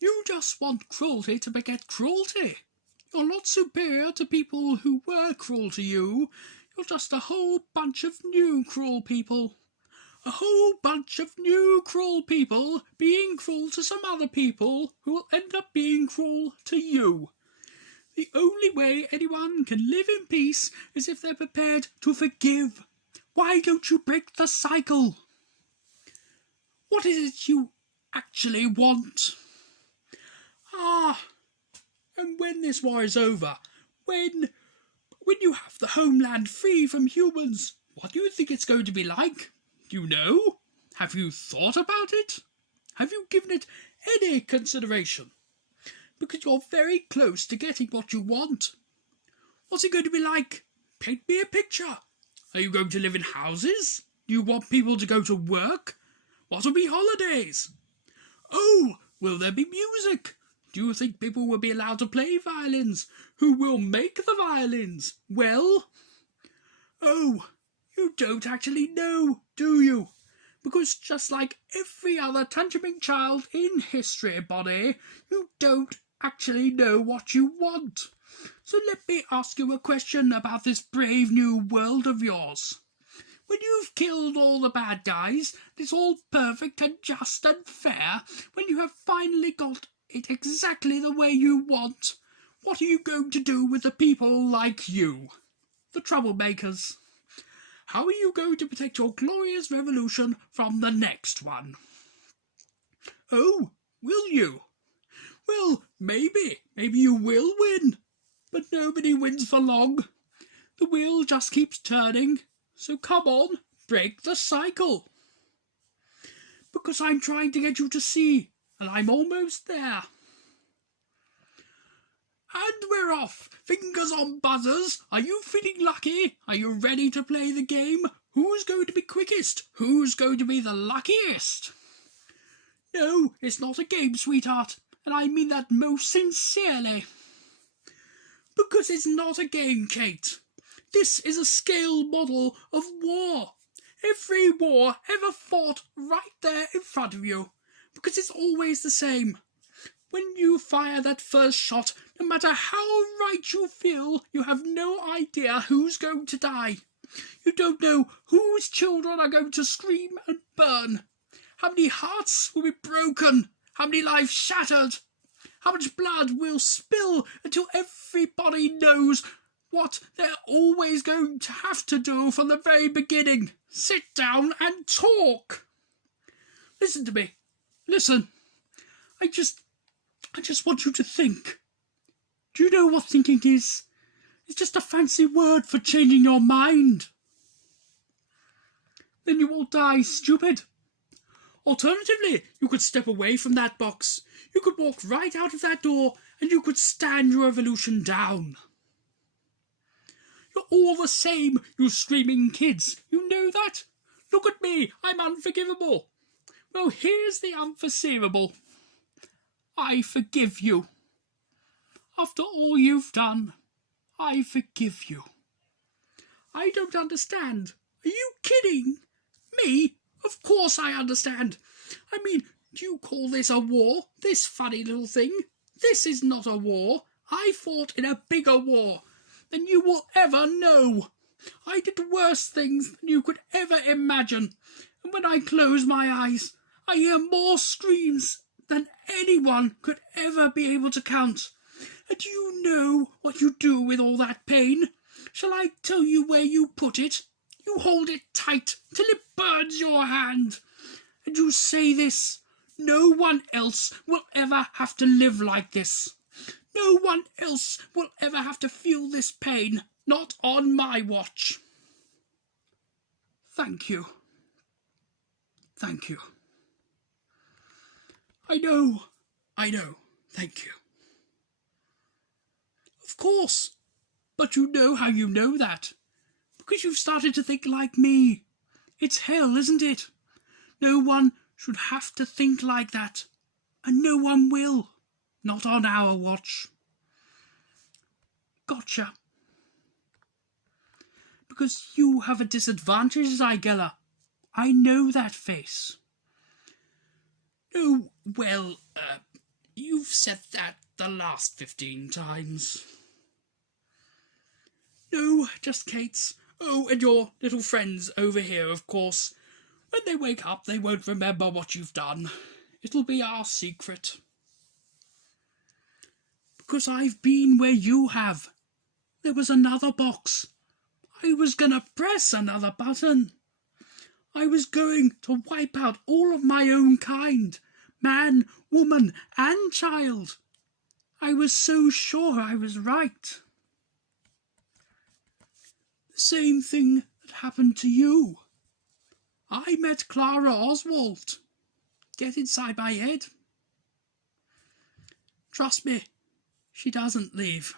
You just want cruelty to beget cruelty. You're not superior to people who were cruel to you. You're just a whole bunch of new cruel people. A whole bunch of new cruel people being cruel to some other people who will end up being cruel to you. The only way anyone can live in peace is if they're prepared to forgive. Why don't you break the cycle? What is it you actually want? And when this war is over, when you have the homeland free from humans, what do you think it's going to be like? Do you know? Have you thought about it? Have you given it any consideration? Because you're very close to getting what you want. What's it going to be like? Paint me a picture. Are you going to live in houses? Do you want people to go to work? What will be holidays? Oh, will there be music? Do you think people will be allowed to play violins? Who will make the violins? Well, oh, you don't actually know, do you? Because just like every other tangerine child in history, Bonnie, you don't actually know what you want. So let me ask you a question about this brave new world of yours. When you've killed all the bad guys, it's all perfect and just and fair, when you have finally got it exactly the way you want, what are you going to do with the people like you? The troublemakers. How are you going to protect your glorious revolution from the next one? Oh, will you? Well, maybe you will win. But nobody wins for long. The wheel just keeps turning. So come on, break the cycle. Because I'm trying to get you to see, and I'm almost there. And we're off. Fingers on buzzers. Are you feeling lucky? Are you ready to play the game? Who's going to be quickest? Who's going to be the luckiest? No, it's not a game, sweetheart, and I mean that most sincerely. Because it's not a game, Kate. This is a scale model of war. Every war ever fought right there in front of you. Because it's always the same. When you fire that first shot, no matter how right you feel, you have no idea who's going to die. You don't know whose children are going to scream and burn. How many hearts will be broken? How many lives shattered? How much blood will spill until everybody knows what they're always going to have to do from the very beginning? Sit down and talk. Listen to me. Listen. I just want you to think. Do you know what thinking is? It's just a fancy word for changing your mind. Then you will die stupid. Alternatively, you could step away from that box. You could walk right out of that door and you could stand your evolution down. You're all the same, you screaming kids. You know that? Look at me, I'm unforgivable. Well, here's the unforeseeable. I forgive you. After all you've done, I forgive you. I don't understand. Are you kidding? Me? Of course I understand. I mean, do you call this a war? This funny little thing? This is not a war. I fought in a bigger war than you will ever know. I did worse things than you could ever imagine. And when I close my eyes, I hear more screams than anyone could ever be able to count. And do you know what you do with all that pain? Shall I tell you where you put it? You hold it tight till it burns your hand. And you say this: no one else will ever have to live like this. No one else will ever have to feel this pain. Not on my watch. Thank you. Thank you. I know. Thank you. Of course. But you know how you know that. Because you've started to think like me. It's hell, isn't it? No one should have to think like that. And no one will. Not on our watch. Gotcha. Because you have a disadvantage, Zygella. I know that face. Oh, well, You've said that the last 15 times. No, just Kate's. Oh, and your little friends over here, of course. When they wake up, they won't remember what you've done. It'll be our secret. Because I've been where you have. There was another box. I was gonna press another button. I was going to wipe out all of my own kind. Man, woman, and child. I was so sure I was right. The same thing that happened to you. I met Clara Oswald. Get inside my head. Trust me, she doesn't leave.